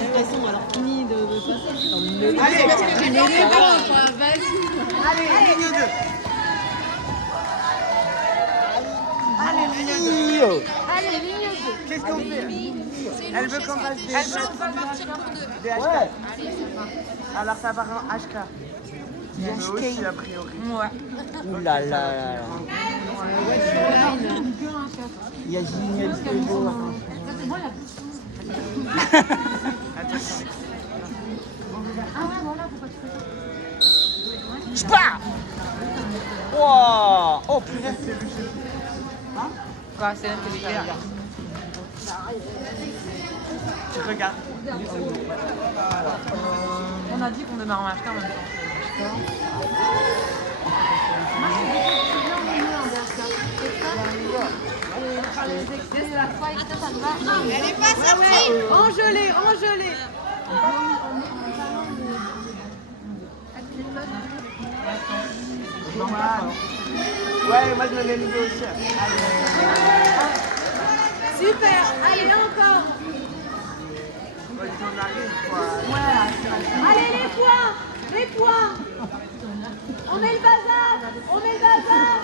toute façon, alors fini de passer. Allez, ligne 2. Allez, ligne 2. Allez, ligne 2. Qu'est-ce qu'on fait? Elle veut qu'on fasse des Elle veut qu'on va partir pour 2. HK. Allez, Alors ça part en HK. Il y a aussi a priori. Ouais. Ouh là là. Il y a Ginette qui est beau. Attention. Je pars. Wow. Oh putain. Quoi, c'est là que je fais. Tu regardes. On a dit qu'on démarre en HK en même temps. Elle est pas sortie. Engelé, engelé. Normal. Ouais, moi je me mets levé aussi. Super. Allez, là encore. Ils en arrivent quoi. Allez, les points. Les points. On met le bazar. On met le bazar.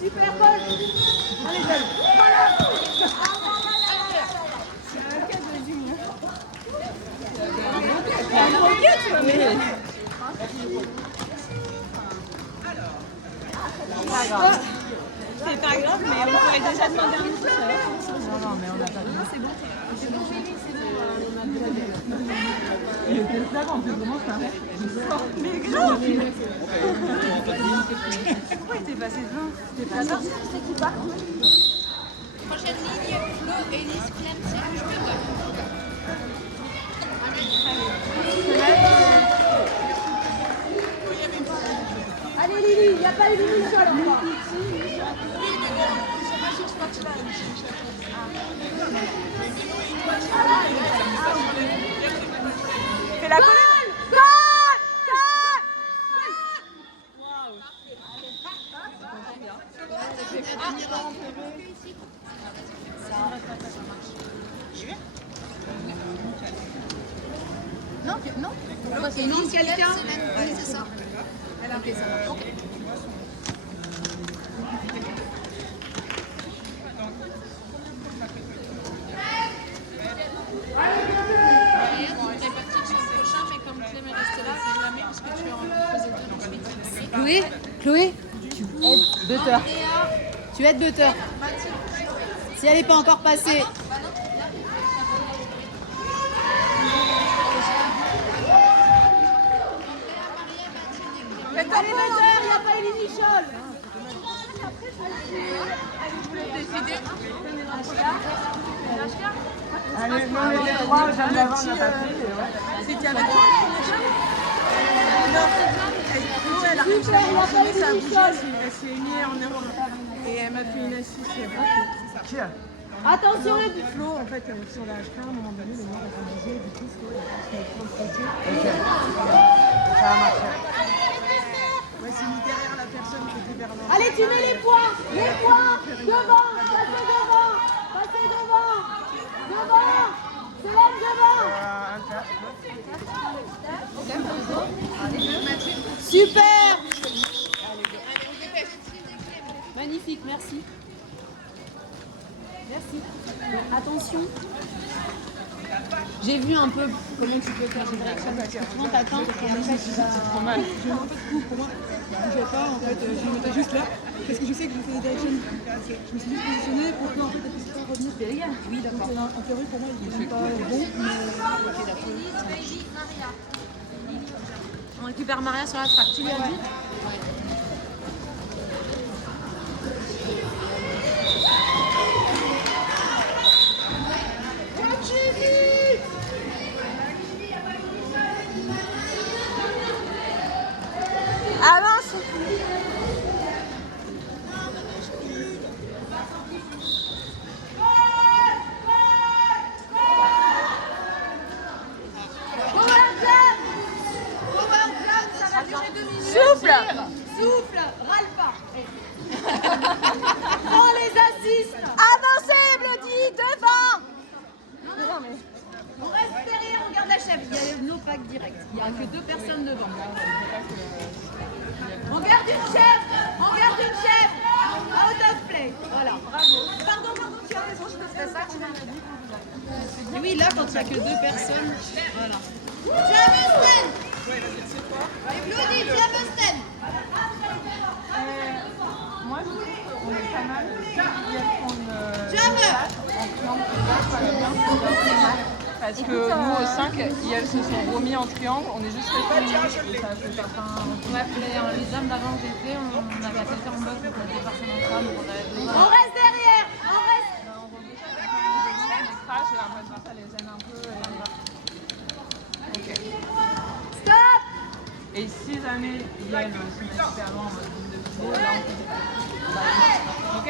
Super, Paul. Allez, Belle. C'est pas grave, mais on pourrait déjà demander un petit peu. Non, mais on a pas de... C'est bon. C'est bon, Chérie, c'est bon. Il était le flagrant, c'est vraiment ça. Mais grave. Pourquoi il t'est passé devant? T'es pas là? Prochaine ligne, Flo, Elise, Clem, c'est je me donne. Allez, Lily, il n'y a pas eu de Michel encore. Fais la colère! Non, non. C'est Elise, quelqu'un. Oui, c'est ça. Elle a fait ça. Ok. Chloé, Chloé, Butter. Tu aides Butter. Si elle n'est pas encore passée. Allez, Butter, il n'y a pas Elise Michel. Allez, non, mais les trois, j'en avais un C'était avec toi? Non, Flo, elle a réussi à fonctionner, ça a bougé, elle s'est unie en erreur. Et elle m'a fait une assise. Qui? Attention, les Flo, en fait, sur la HK, à un moment donné, les noirs ont bougé, du coup, Flo, elle a fait Ok. Ça a marché. ouais, c'est mis derrière la personne qui était vers l'avant. Allez, tu mets les points. Les points. Devant. Passez devant. Passez devant. Devant. Célèbre devant. Super. Magnifique, merci. Merci. Attention. J'ai vu un peu comment tu peux faire des directions parce que souvent t'attends en fait c'est trop mal. Je n'ai en fait coup pour moi. Je ne bougeais pas, en fait, je me mettais juste là. Parce que je sais que je fais des directions. Je me suis juste positionnée pour que en fait, elle puisse pas revenir. C'est légal. Oui, d'accord. Donc, en théorie, pour moi, il n'est pas bon. On récupère Maria sur la track. Tu lui as dit? Avance! Ça va durer 2 minutes. Souffle! pack direct. Il n'y a que 2 personnes devant. On garde une chef. On garde une chef. Out of play. Voilà, bravo. Pardon, tu as raison, je peux faire ça. Oui, là, quand il n'y a que 2 personnes, voilà. Jameston. Applaudis, Jameston. Moi, je trouve qu'on est pas mal. Si elles font une Jamais. parce que nous, au 5, elles se sont remis en triangle. On est juste restés unis. Et ça fait certains... Ouais, les dames d'avant que j'ai fait, on avait appelé ça en box, donc on avait des personnes en femme, donc on avait fait On reste derrière. On reste. Crash, et après, ça les gêne un peu. Ok. Stop. Et si jamais il y a le super loin en mode ligne de pivot, là on fait pas. Ok.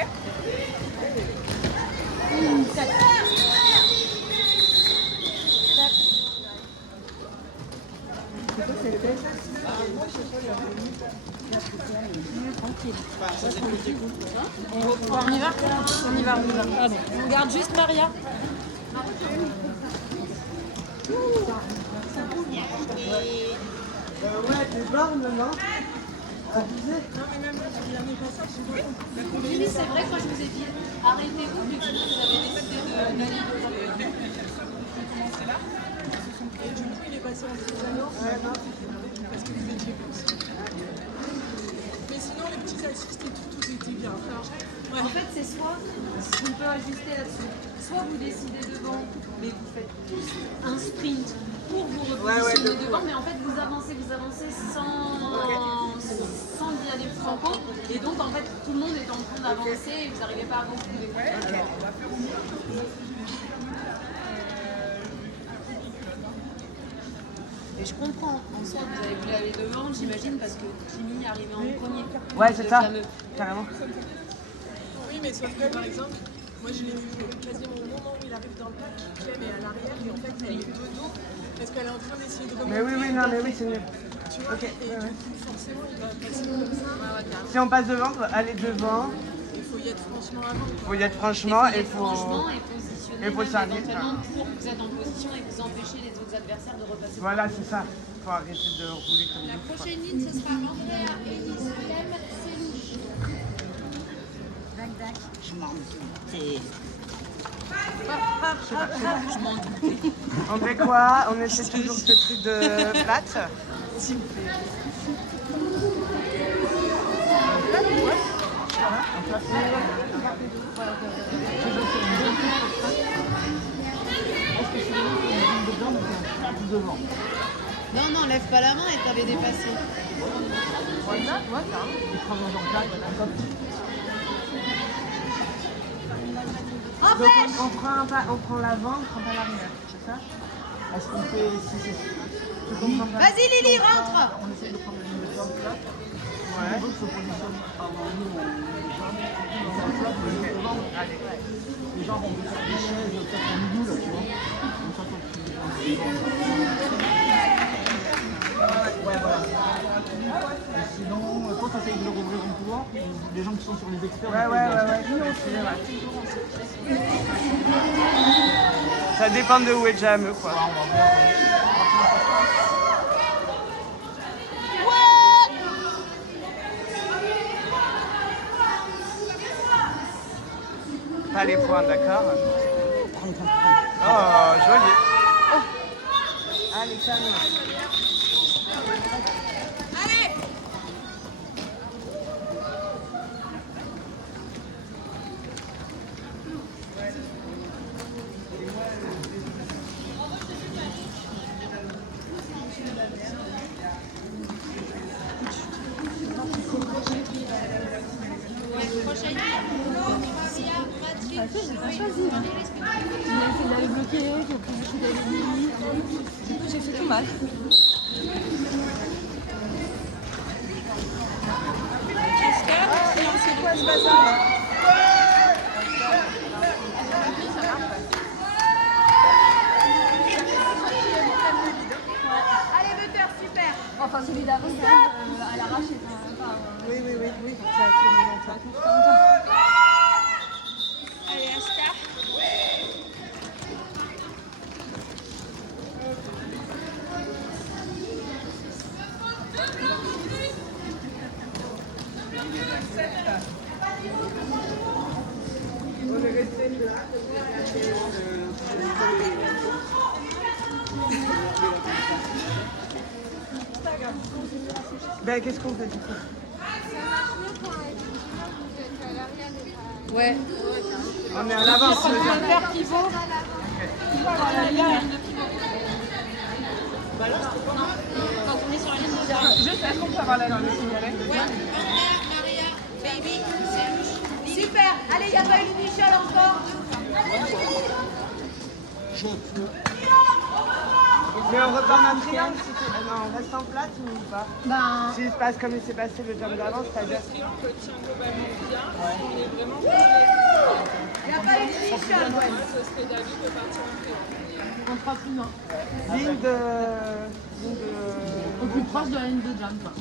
On y va. On garde juste Maria. Ouais, t'es borne, non? Abusé. Oui, c'est vrai, quand je vous ai dit, arrêtez-vous, mais sinon vous avez décidé d'aller Et du coup, il est passé en Césano parce que vous étiez plus. Mais sinon, les petits assistés, tout était bien. En fait, c'est soit, on peut ajuster là-dessus, soit vous décidez devant, mais vous faites tous un sprint pour vous repositionner devant, mais en fait, vous avancez sans y aller franco, et donc en fait, tout le monde est en train d'avancer et vous n'arrivez pas à vous retrouver. Et je comprends, en soi, vous avez voulu aller devant, j'imagine, parce que Jimmy est arrivé en premier. Ouais, c'est ça. Fameux. Carrément. Oui, mais sauf que par exemple, moi je l'ai vu quasiment au moment où il arrive dans le pack, Clem est à l'arrière et en fait elle est de dos parce qu'elle est en train d'essayer de remonter. Mais oui, non, mais oui, c'est mieux. Tu vois, Ok. et du coup, forcément il va passer comme ça. Si on passe devant, faut aller devant. Il faut y être franchement avant. Faut y être franchement et faut. Franchement, et positionner, et faut même s'arrêter. éventuellement pour que vous êtes en position et que vous empêchez les autres adversaires de repasser. Voilà, c'est ça. Faut arrêter de rouler comme La nous. prochaine ligne, ce sera Andrea, Élise, Clem, Célouche. Je m'en doutais. On fait quoi? On essaie toujours ce truc de plate. S'il vous plaît. Non, non, lève pas la main et t'avais dépassé. Donc on prend l'avant, on prend pas l'arrière, c'est ça? Est-ce qu'on fait si c'est. Je comprends pas. Vas-y Lily, rentre. On essaie de prendre la ligne de forme là. Ouais. On veut que se positionne avant nous, on met les jambes. On fait un flop, on met devant. Les jambes, on peut faire des chaises, peut-être en milieu là, tu vois. Comme ça, quand tu. Ouais, voilà. Et sinon, toi, tu essayes de le rouvrir en courant. Les gens qui sont sur les experts. Ouais. Ça dépend de où est Jameux, quoi. Pas les points, d'accord? Oh, joli. Allez, calme. Prochaine ligne, Maria, Mathilde. J'ai d'aller bloquer, j'ai pris d'aller limite. Du coup, j'ai fait tout mal. C'est quoi ce bazar là? Allez, buteur, super. Enfin, celui d'avant, à l'arraché. Oui, comme ça a tenu longtemps. Allez, Ashka. Ben, qu'est-ce qu'on fait du coup? Ouais. On est en avance. Le faire pivot. Quand on est sur la ligne de jardin. Juste, est-ce qu'on peut avoir la langue signalée? Super. Allez, il y a pas une Michel encore. Mais on repart en triangle si tu... non, on reste en place ou pas? Ben, S'il se passe comme il s'est passé le jump d'avant, c'est-à-dire... Le triangle tient globalement bien. On est vraiment... il n'y a pas une Michel. Moi, ce serait d'avis de partir en triangle. On fera plus loin. Ligne de... Au plus proche de la ligne de jam, quoi.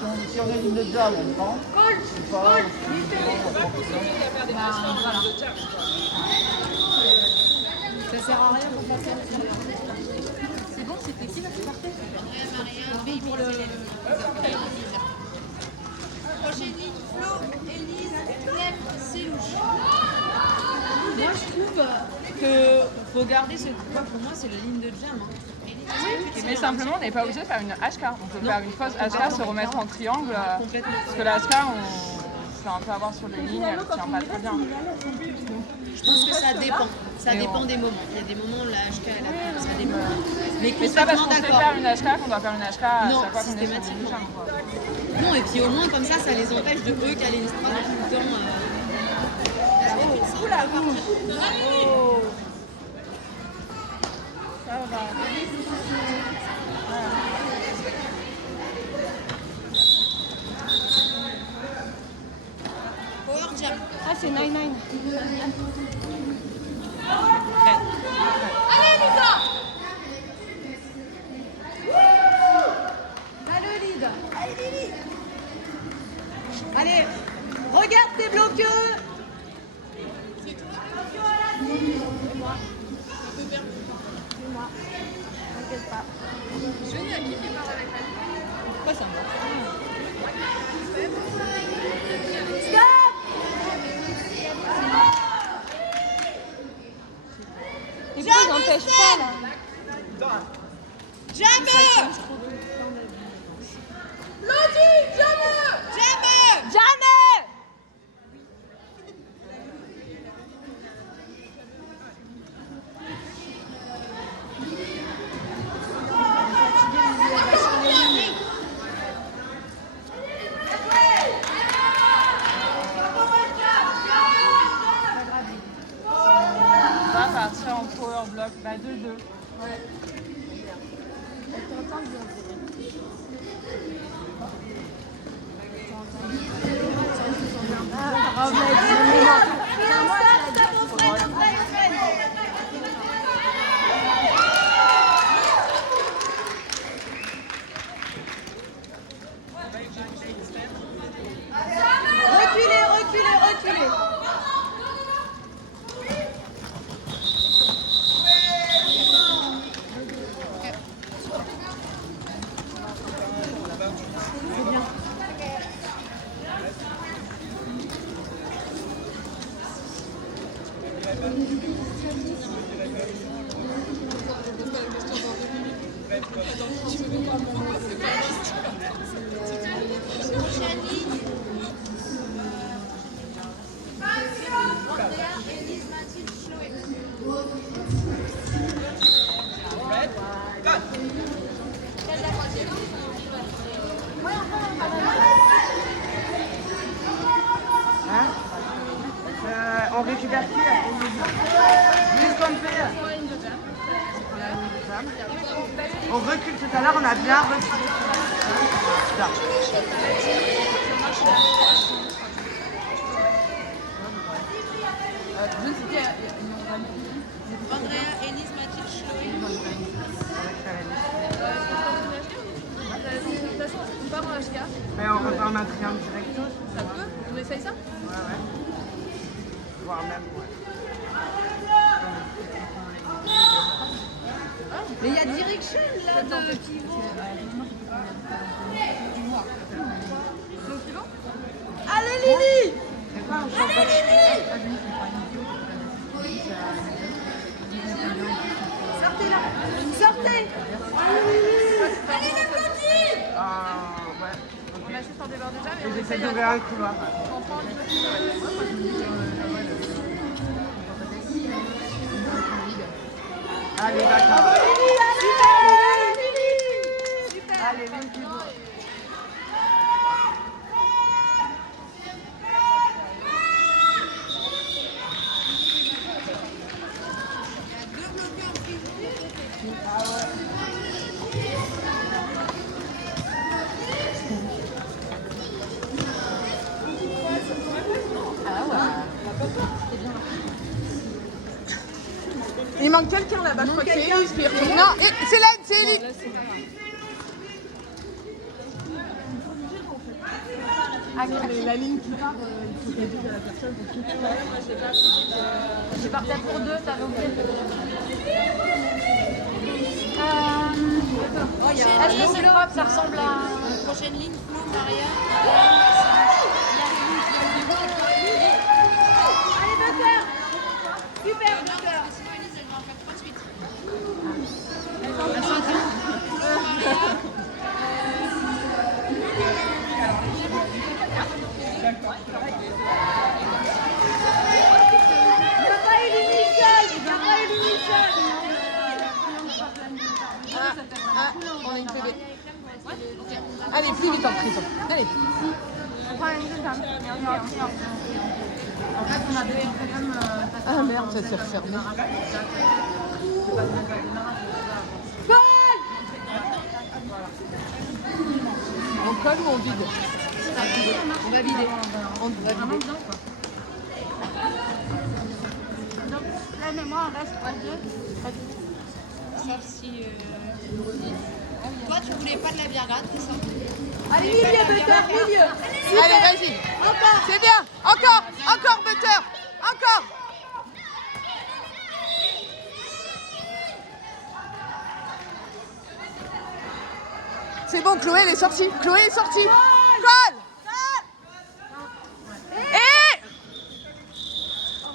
Si on a une ligne de jam, on prend. C'est pas... C'est pas pour s'obliger à faire des transferts en ligne de jam. Ça sert à rien pour passer à l'extérieur. C'est bon, c'est flexible, c'est parfait. Pour le... Prochaine ligne, Flo, Élise, Clem, Célouche. Moi, je trouve que faut garder ce quoi pour moi, c'est la ligne de jam. Hein. Mais simplement, on n'est pas obligé de faire une HK. On peut faire une fausse HK, se remettre en triangle. Complètement. Parce que la HK, on se fait un peu avoir sur les lignes, elle ne tient pas très bien. Je pense que ça dépend. Ça dépend des moments. Il y a des moments où la HK est là, ça dépend. Mais Mais c'est pas parce complètement qu'on sait d'accord. faire une HK qu'on doit faire une HK à Non, chaque fois qu'on est sur une systématiquement. jam, quoi. Non, et puis au moins comme ça les empêche de eux caler une strat tout le temps. Oula, Power jam. ah, c'est 9-9. Allez, le lead. Allez, Lily. Allez, regarde tes bloqueux. Pourquoi ça me va? Et pourquoi ils n'empêchent pas là? Jamais. Jamais. On va partir en power block, bah 2-2. Reculez, reculez, reculez. Prochaine ligne. Andrea, Élise, Mathilde, Chloé. Hein? On récupère qui là? Juste qu'on fait. On recule tout à l'heure, on a bien reculé. Andrea, Élise, Mathilde, Chloé. Mais on repart en un triangle directo. Ça peut? On essaye ça? Ouais. Voire même, ouais. Mais il y a direction là de pivot. Allez Lily. Allez Lily. Sortez là. Sortez. Allez les petits. sur des bords de jam et Et on j'essaie essaye d'ouvrir un couloir. on prend le petit Allez, d'accord. Allez, Lily, qui vous. Il manque quelqu'un là-bas, je crois que c'est Élise qui retourne. Non, c'est Élise. Mais la ligne qui part, il faut qu'elle dise à la personne pour tout. Je partais pour deux, ça va ok. Est-ce que c'est propre? Ça ressemble à... Prochaine ligne, Flo, Maria. Allez, Butter. Super, Butter. Sinon, Elise, elle va en faire 3 de suite. Il n'y a pas élu Michel. Il n'y a pas élu Michel. On a une PB. Allez, plus vite en prison. Allez. En fait, on avait quand même... Ah merde, ça s'est refermé. On colle ou on vide? On va vider. On va vider. Donc, la mémoire reste à deux. Sauf si... Toi, tu voulais pas de la bière gratte, c'est ça? Allez, milieu, Butter, milieu. Allez, vas-y. C'est bien. Encore, encore, Butter. Encore. C'est bon, Chloé, elle est sortie. Chloé est sortie. Colle. Et...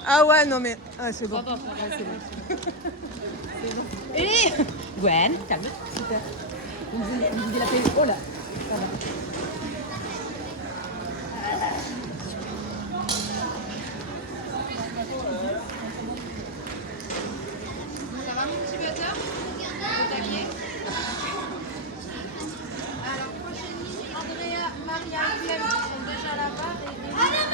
Ah ouais, non mais... Ah, c'est bon. Et Gwen, calme. Super. Vous l'appelez. Oh là. Ça va. Ça va, mon petit Butter? Au taquet? Alors, prochaine ligne, Andrea, Maria et Clem qui sont déjà là-bas. Allez,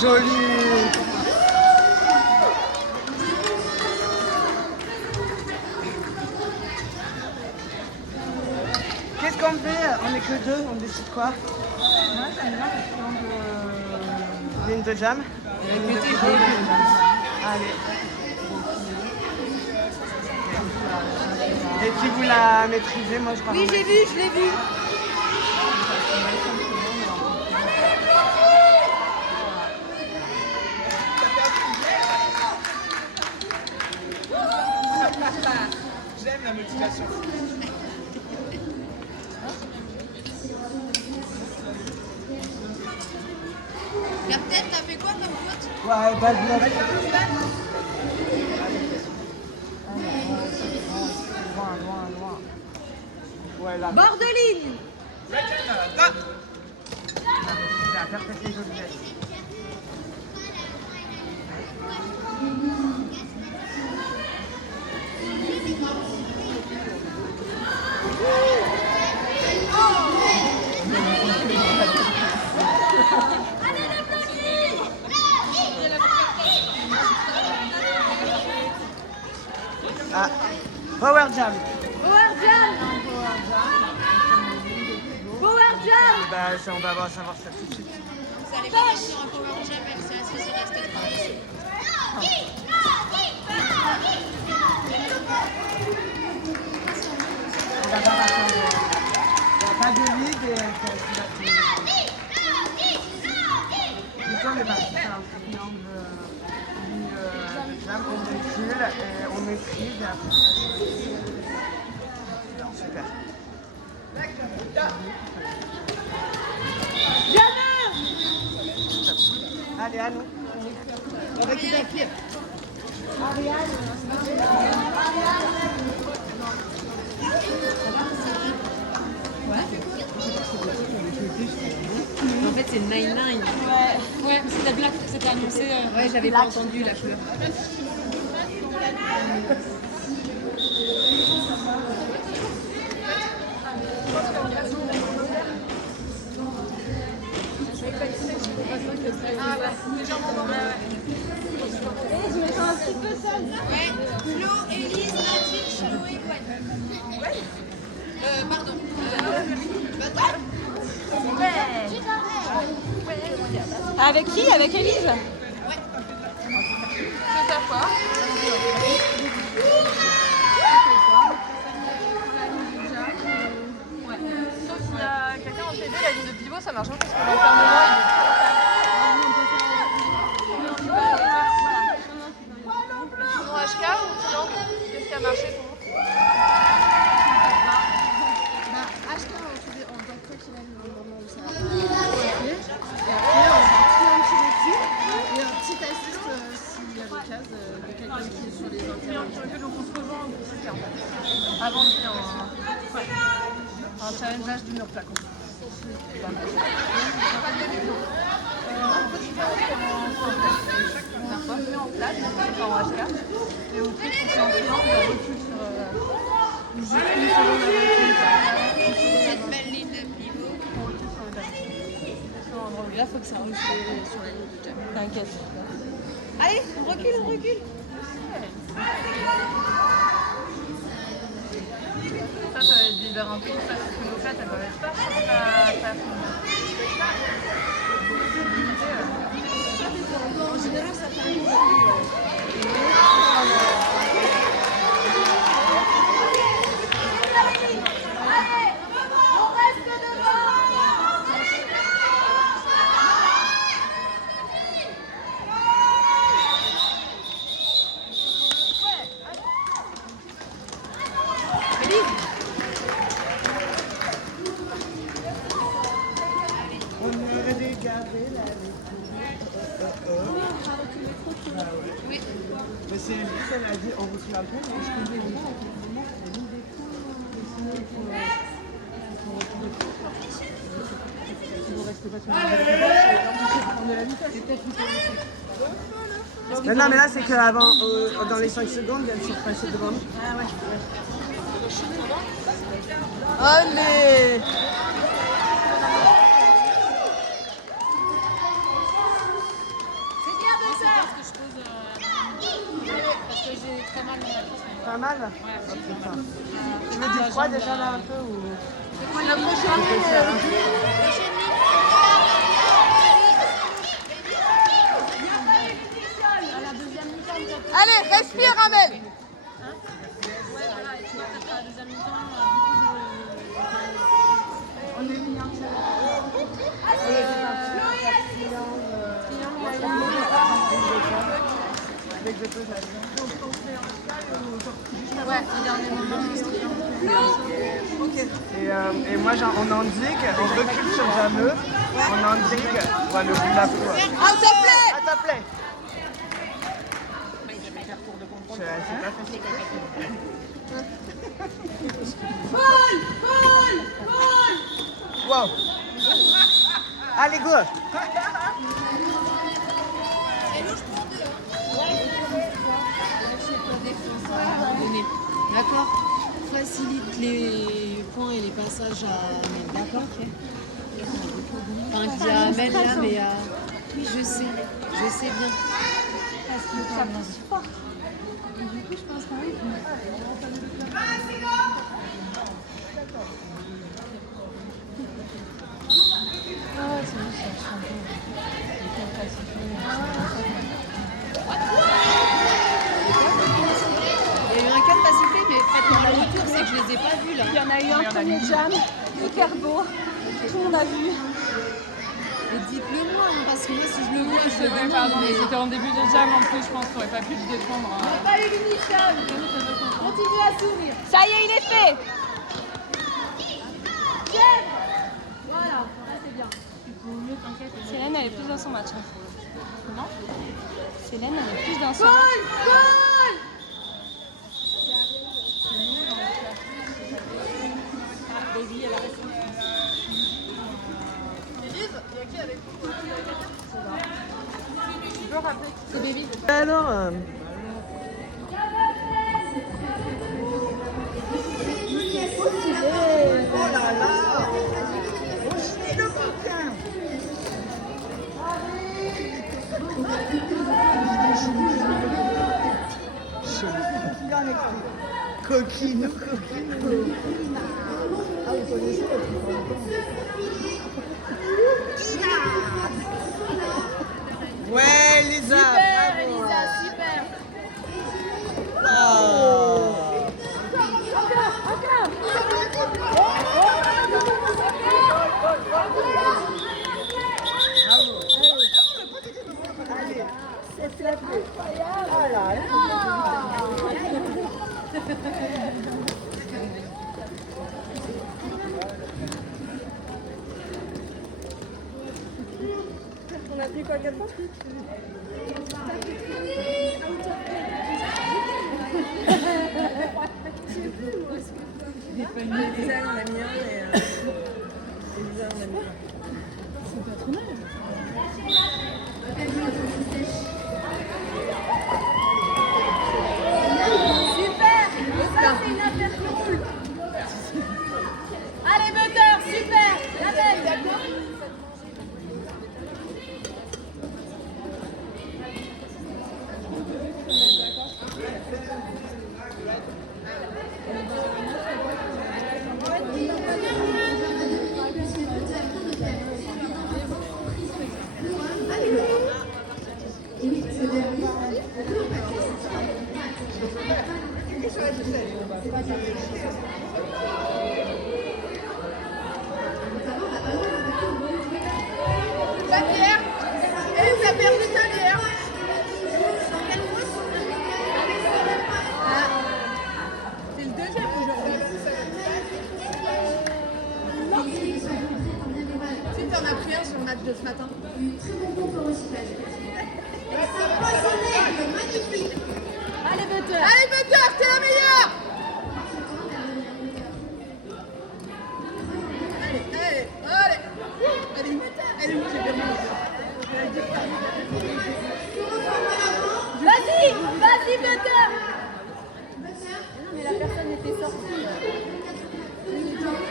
Joli. Qu'est-ce qu'on fait? On est que deux, on décide quoi? Moi, j'aime bien parce qu'on Ligne de jam? Ligne de prison. Allez. Et si vous la maîtrisez, moi je pars. Oui, j'ai vu, je l'ai vu. J'aime la motivation. Captain, t'as fait quoi comme faute? Ouais, pas de bloc. Loin. Ouais, là. Bord de ligne. C'est à faire passer les autres gestes. Ah, Power Jam. Power Jam. Power Jam. Bah, ça, on va savoir ça tout de suite. Vous allez pas sur un power jam, elle s'est assise, il reste 3 dessus. On va voir attendre. Il n'y a pas de vide et c'est du coup, on est parti faire un triangle de jam, on recule et on maîtrise et après. Super. Allez, à nous. On récupère. En fait, c'est 99. Ouais, c'était Black, c'était annoncé. Ouais, j'avais pas entendu la couleur. Je me sens un petit peu seule. Flo, Élise, Nadine, Chalo et Gwen. Pardon. Avec qui? Avec Élise? Sauf s'il y a quelqu'un en TV, la ligne de pivot, ça marche pas parce que l'enfermement, Sinon HK ou sinon, qu'est-ce qui a marché pour vous? HK en tant que qu'il a eu un moment où ça a coiffé. Et après, on va tout enchaîner dessus. Et un petit assist s'il y a des cases de quelqu'un qui est sur les intérêts. Donc on se rejoint au CC en fait. Avancer en challengeage du mur placo. On met en place, en HK. Et au truc, on fait en triangle et on recule sur juste une seconde avant. Cette belle ligne de pivot. On recule sur le dame. Là, il faut que ça roule sur la ligne du jam. T'inquiète. Allez, on recule, on recule. Ça va être divers un peu. Ça, c'est ce que vous faites, elle doit être pas En général, ça fait un peu. Allez, on reste devant. On aurait dégardé la Oui. Mais c'est lui, elle a dit on recule un peu, mais je connais les gens, effectivement, c'est l'une des fois, sinon il faut reculer. Si vous restez pas sur la prendre de la vitesse, c'est peut-être plus non, mais là c'est qu'avant, dans les 5 secondes, elle s'est passée devant nous. Ah ouais. Allez. Parce que j'ai très mal dans la cuisse. Pas mal? Ouais, c'est ça. Tu veux du froid déjà là un peu ou... La prochaine. Allez, respire, Amel. Avec des choses à dire. Ouais, le dernier moment. Et moi, on indique, on recule sur Jameux, on indique, voilà, le bout de la floue. S'il te plaît. Ah, s'il te plaît. C'est pas facile. Wow. Allez, go. D'accord. Facilite les points et les passages à Amel. D'accord. Enfin, je dis à Amel là, mais à... Oui, je sais bien. Parce que ça prend support. Et du coup, je pense qu'on est. Ah, c'est juste ça, je comprends. Il y a eu un cas de pas sifflé, mais pendant le retour, c'est que je les ai pas vus là. Il y en a eu un premier jam, hyper beau. Tout le monde a vu. Et dites-le moi, hein, parce que moi, si je le vois, je le C'était pardon, mais c'était en début de jam en plus, je pense qu'on n'aurait pas pu le défendre. Pas eu l'uniforme. Continue à sourire. Ça y est, il est fait. J'aime. Voilà, c'est bien. Célène, elle est plus dans son match. Non Célène, elle est plus dans son match. Alors, oh là là, oh, je le bouquin. Coquine, coquine. Ah, vous connaissez ouais, Elisa. Super, Elisa, super. Oh. Allez, c'est la plus. Oh là là. On a dit quoi, 4 fois? Elisa, on a mis un et Elisa, on a mis un. C'est pas trop mal. Super. Et ça, c'est une affaire cool. Allez, Butter, super. La belle, d'accord. La bière. Et ça perd de ta bière. C'est le deuxième aujourd'hui. Si t'en as pris un sur le match de ce matin. Allez, Butter. Allez, Butter, t'es la meilleure. Allez, allez, allez. Elle est où? Elle est où? J'ai bien vu. Vas-y, vas-y, Butter. Non, mais la personne était sortie.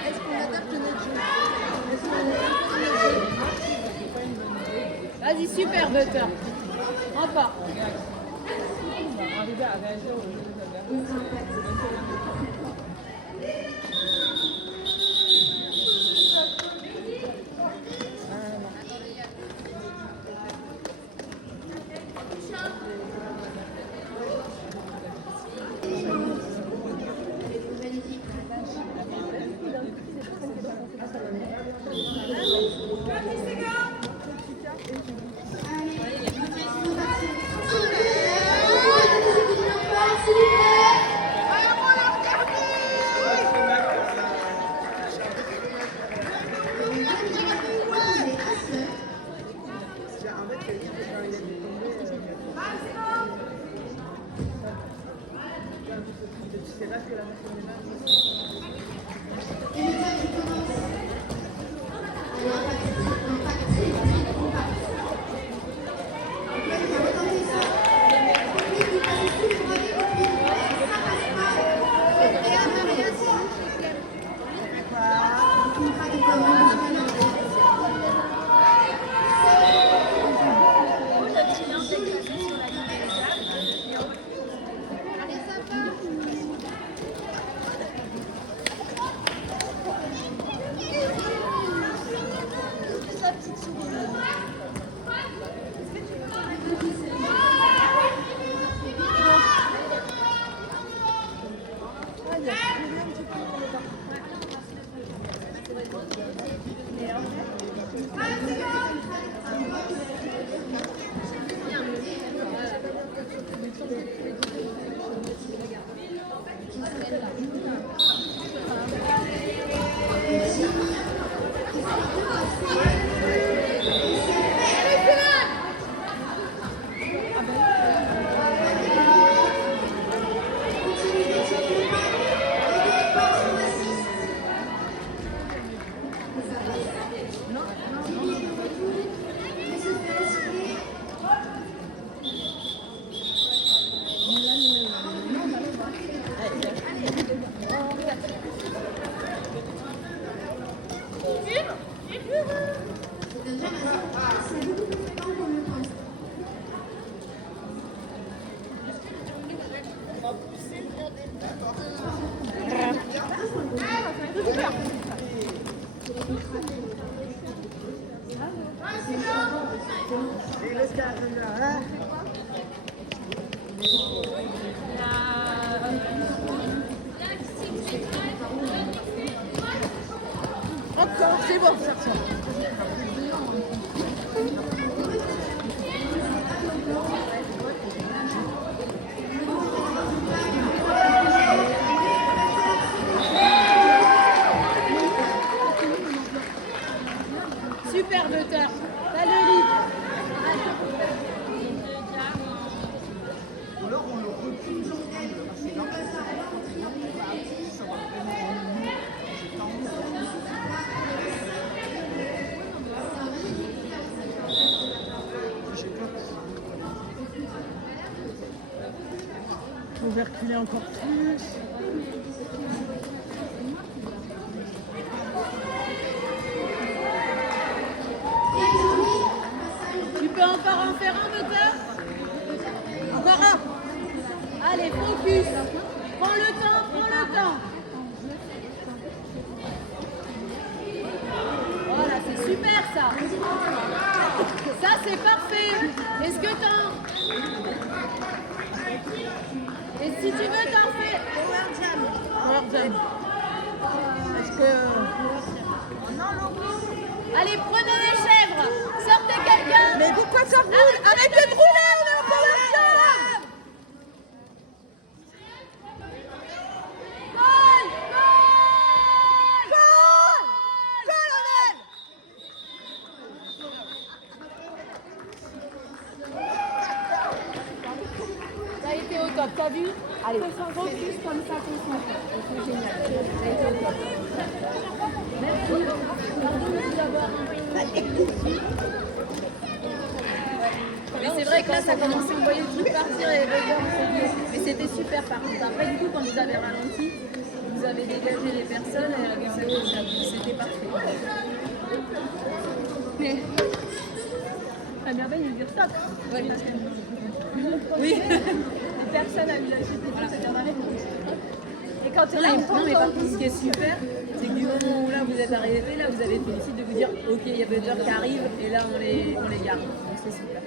Est-ce qu'on adapte notre jeu? Vas-y, super, Butter. Encore. Arriver à réagir au jeu des Merci. Et l'escalade là, hein? Encore, c'est bon, ça ressort. Super de terre. T'as le lit. Alors on le recule sur elle, parce que là, ça va vraiment On va reculer encore plus. Tu peux encore en faire un, docteur? Encore un. Allez, focus. Prends le temps, prends le temps. Voilà, c'est super ça. Ça, c'est parfait. Est-ce que t'en... Et si tu veux, t'en fais. Power jam. Est-ce que... Allez, prenez les chèvres. Sortez quelqu'un. Mais pourquoi ça roule? Arrêtez de rouler, on est en power jam. Goal, goal. Ça a été au top, t'as vu? Allez, focus comme ça, concentre. C'est génial. Ça a été au top. Merci. Pardonnez d'avoir Mais c'est vrai que là, ça commençait, on voyait le truc partir et regarder. Mais c'était super par contre. Après, du coup, quand vous avez ralenti, vous avez dégagé les personnes et c'était parfait. Mais la merveille, il dit stop. Ouais, parce que... Oui. Personne n'a eu la chute, voilà, ça vient d'arrêter. Et quand on a non, mais par contre, ce qui est super, c'est que du moment où là vous êtes arrivé, là vous avez fait décidé de vous dire ok, il y a des gens qui arrivent et là on les garde. Donc c'est super.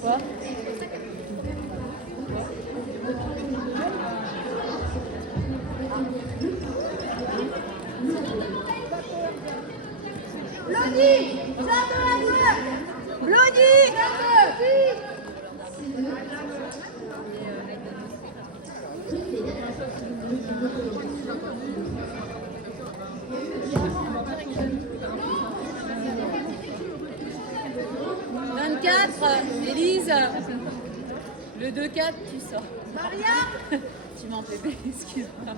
Quoi? Blondie, sors de la gueule. Blondie, Élise, le 2-4, tu sors. Maria, tu m'en bébé, excuse-moi.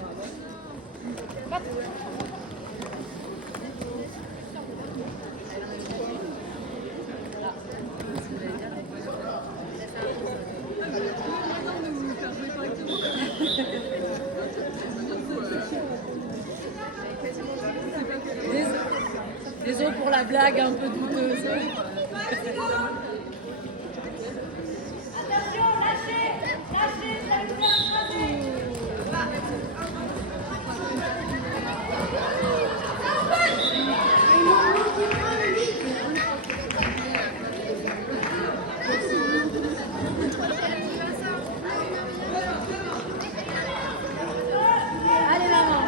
Désolé pour la blague un peu douteuse. Allez maman.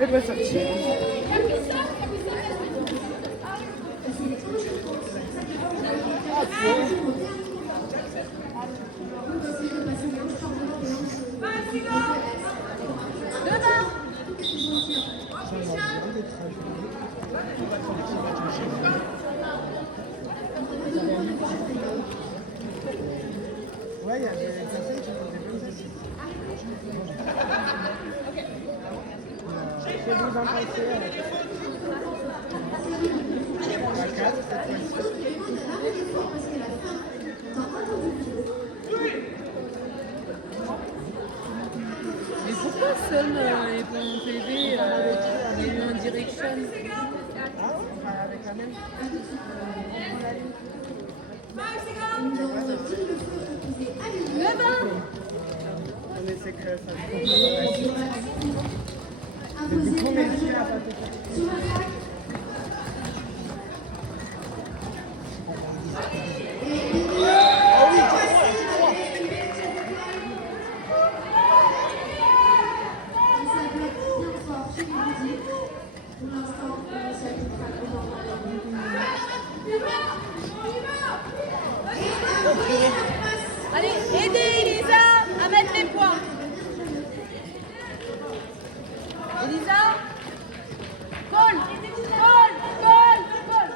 Et ben ça tire. Ouais, il y a des personnes qui font des bonnes choses. Je vais vous en passer avec la 4 cette fois-ci. Personne et pour PV, il y a eu un direction. Avec la même. Mais c'est que ça me du coup, merci à Allez, aidez Elisa à mettre les points. Elisa, Paul, Paul, Paul, Paul.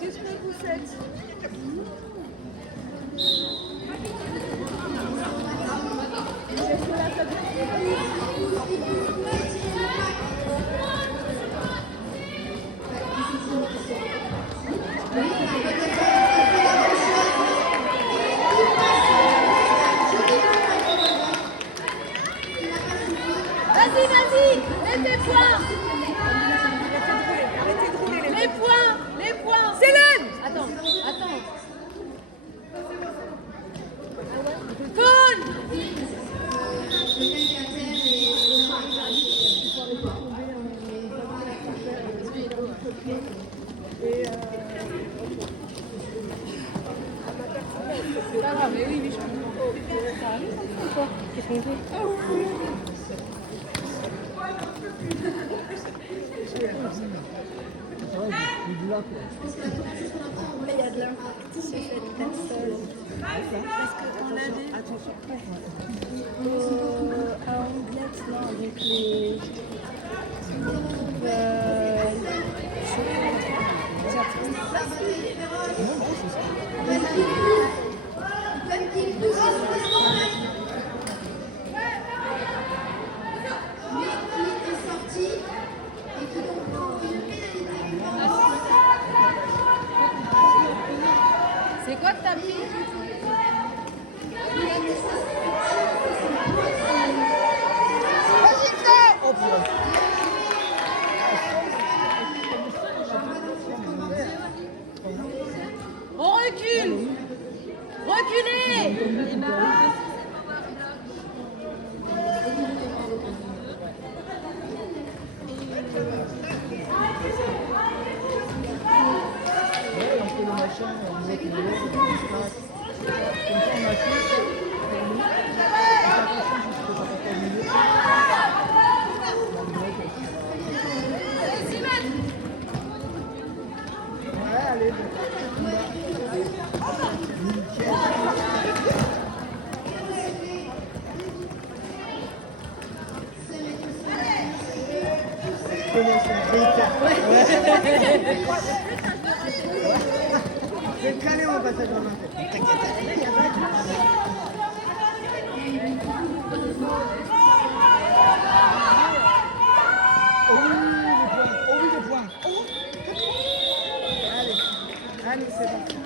Qu'est-ce que vous faites? Vas-y, vas-y, mets tes points. Les points, les points. Célène. Attends, attends. Paul. C'est pas grave, mais oui, je comprends. Ça arrive comme ça ou quoi? Qu'est-ce qu'on fait? Il y a de l'impact sur cette personne. Parce qu'on avait un roulette là avec les C'est quoi que t'as pris? On recule. Reculez. C'est calé au passage en main. Oh oui, les points. Allez, c'est parti.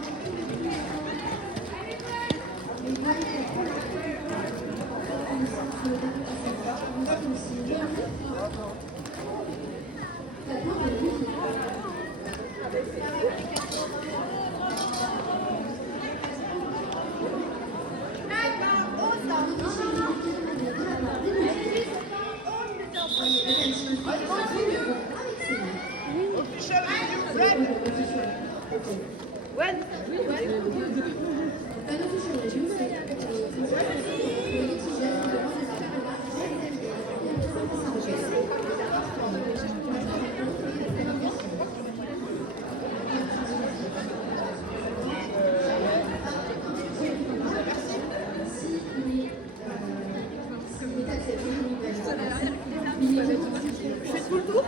Je fais tout le tour?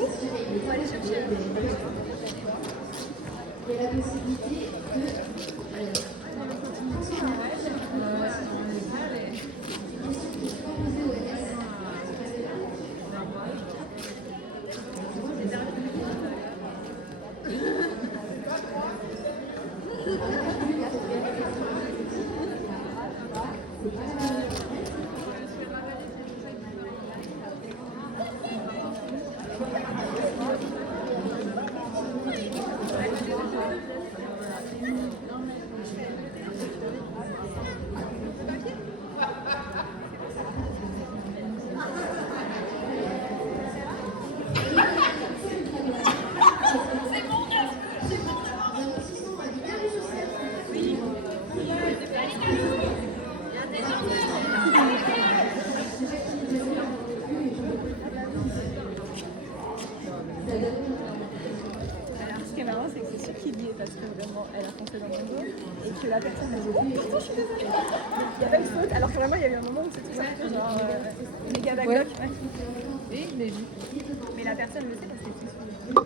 On va aller chercher. Il y a la possibilité de... Alors, ce qui est marrant, c'est que c'est sûr qu'il y est parce que vraiment, elle a foncé dans mon dos et que la personne a dit oh, pardon, je suis désolée. Il n'y a pas eu de faute, alors que vraiment, il y a eu un moment où c'est tout ça. Genre, méga backdock. Ouais. Oui, mais vu. Mais la personne le sait parce que c'est sûr.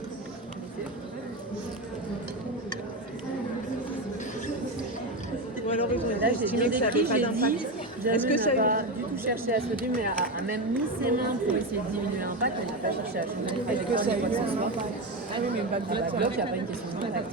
Ou alors ils ont estimé que ça n'avait pas d'impact. Est-ce que ça n'a pas du tout cherché à se dire, mais a même mis ses mains pour essayer de diminuer l'impact, elle n'a pas cherché à changer. Est-ce que ça a eu un impact? Ah oui, mais backblock, Backblock, il n'y a pas une question d'impact.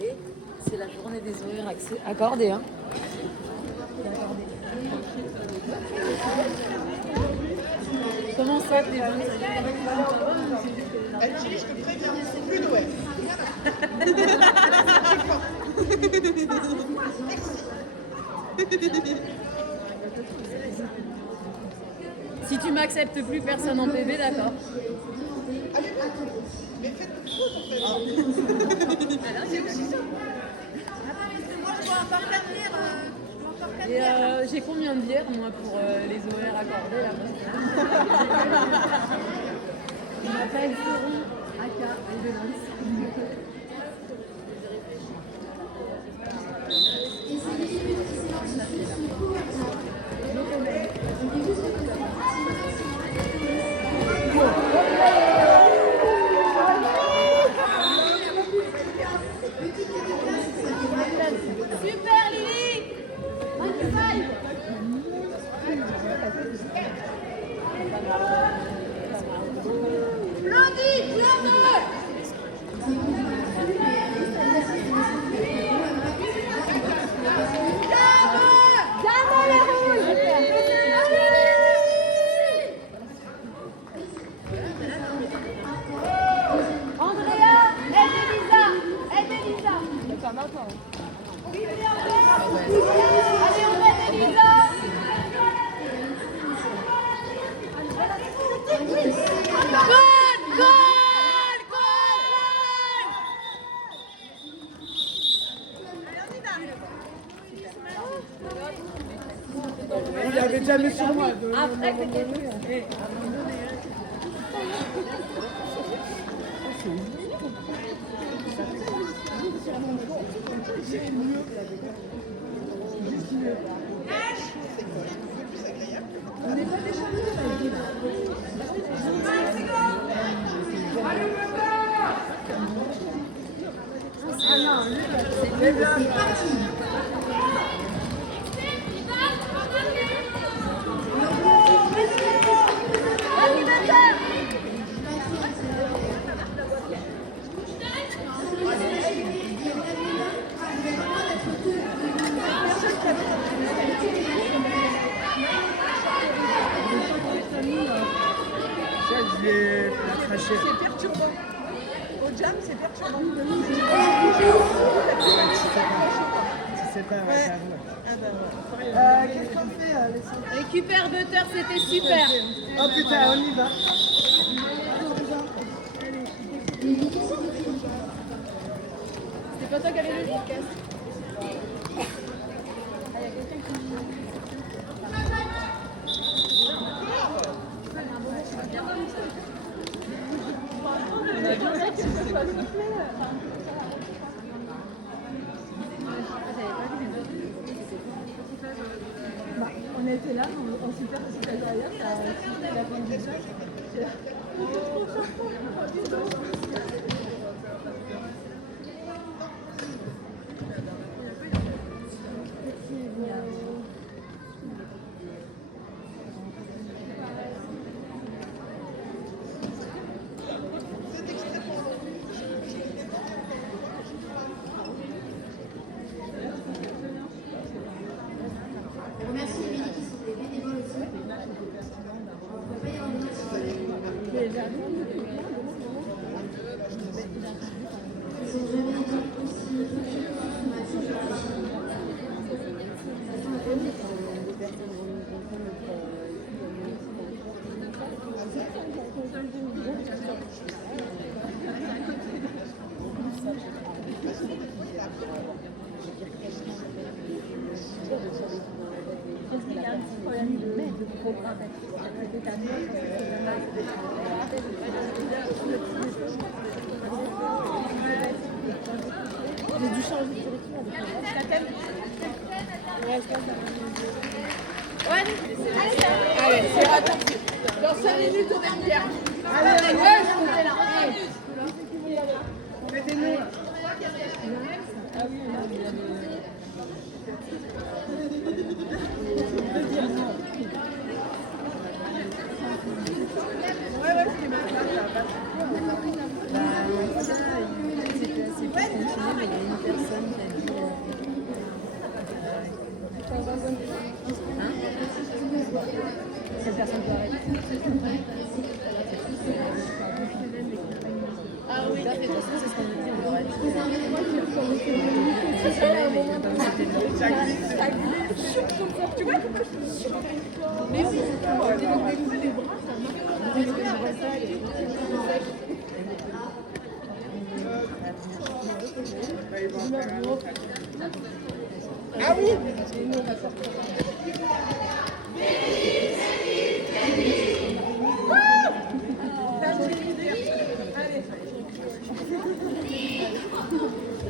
Et c'est la journée des horaires accordés. Hein. Comment ça, t'es Algie, je te préviens, plus d'OS. Si tu m'acceptes plus, personne en PV, d'accord. Mais faites tout en fait. C'est aussi ça. Moi, je dois encore faire lire. Et j'ai combien de bières, moi, pour les horaires accordés là? Je m'appelle Florent, Aka et Super Lily 25. Blondie, Andrea, aide Elisa. Pas maintenant. Allez, on aide Elisa. Il avait déjà mis sur moi. après, On n'est pas des champions. C'est perturbant. Au jam, c'est perturbant. Qu'est-ce qu'on fait Récupère butter, c'était super. Oh putain, on y va. C'est pas toi qui avais le podcast. On était là, on super super derrière, ça a la bonne vision. Remercie les médecins qui sont des bénévoles aussi. On ne peut pas y revenir. Ils ont jamais été aussi Il y a un petit problème de programmation. J'ai dû changer de direction. Allez, c'est raccourci. Dans 5 minutes, on est bien. Allez, Mettez-nous. Cette personne doit arrêter. Ah oui, C'est ce qu'on me dit, on aurait tu vois, mais oui, ah oui.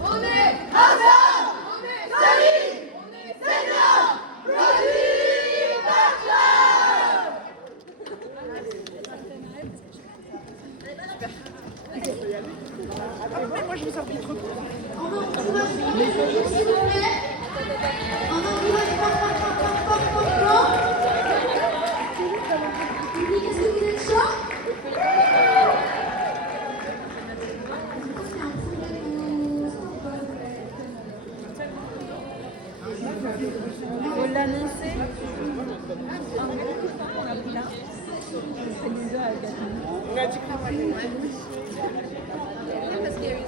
on est ensemble, on est solides, on est seniors, produits Bachelor. Moi, je vous en prie trop. On encourage, s'il vous plaît. On encourage fort. Public, est-ce que vous êtes chaud? faut l'annoncer. C'est déjà à 4 minutes. On a dit que parce qu'il y a eu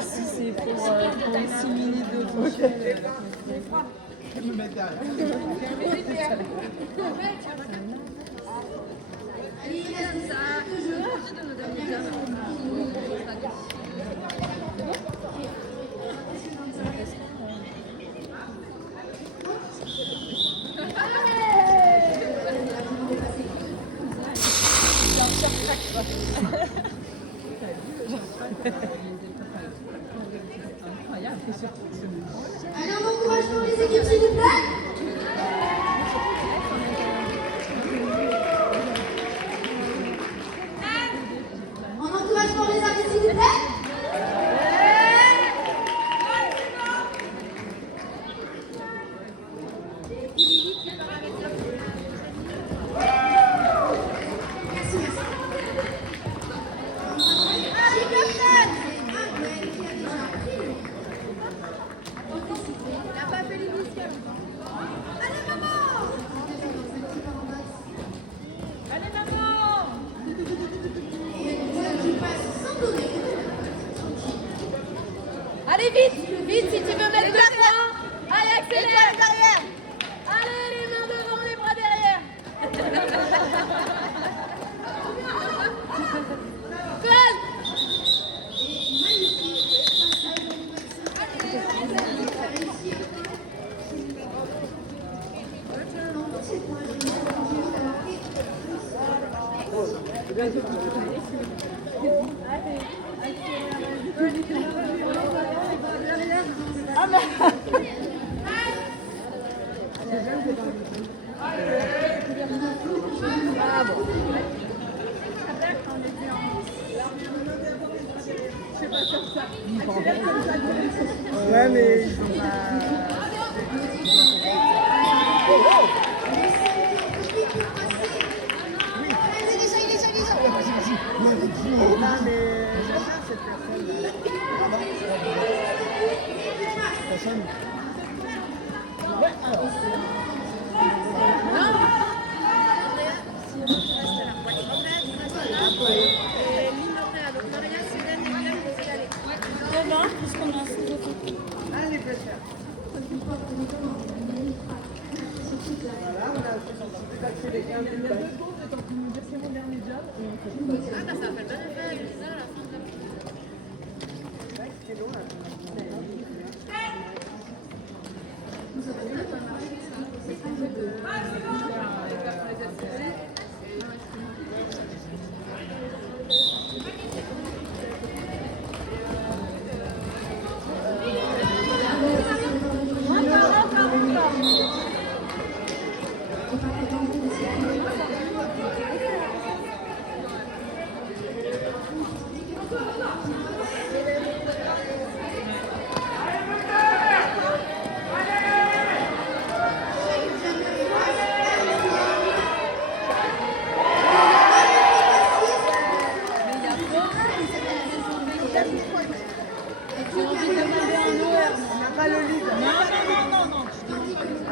si c'est pour 6 minutes de prochaine. Je me mets derrière. Allez, on encourage pour les équipes, s'il vous plaît. On encourage pour les arbitres, s'il vous plaît. Allez vite, vite si tu veux mettre 2 points. Allez, accélère. Derrière. Allez, les mains devant, les bras derrière. Colle. Ouais, mais ils sont pas... Non, mais j'aime bien cette personne-là. Personne. Ouais, alors. Allez, Pétia. Voilà, on a fait les 15 minutes. C'est mon dernier job. Ah, bah ça fait bien effet, Lisa, à la fin de la... C'était long, là.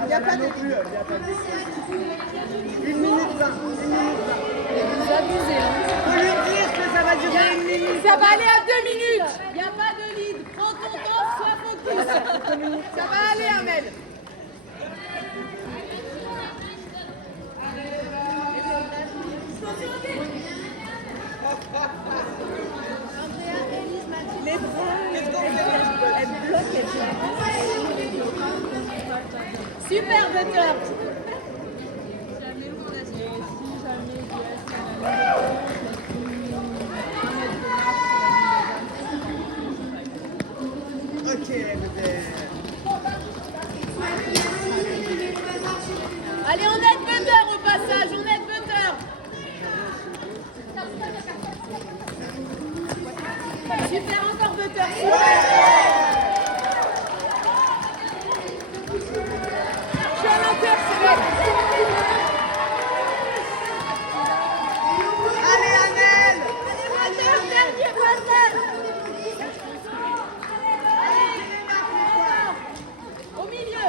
Il n'y a pas de plus. 1 minute 20. Vous abusez. Faut lui dire que ça va durer 1 minute. Ça va aller à 2 minutes. Il n'y a pas de lead. Prends ton temps, sois focus. Ça va aller, Amel. Les freins, elles bloquent, elles Super, Butter. Ok, Allez, on aide Butter au passage. On aide Butter. Super, encore Butter. Je suis à l'enfer, c'est bon. Allez, Amel. Butter, dernier passage. Au milieu.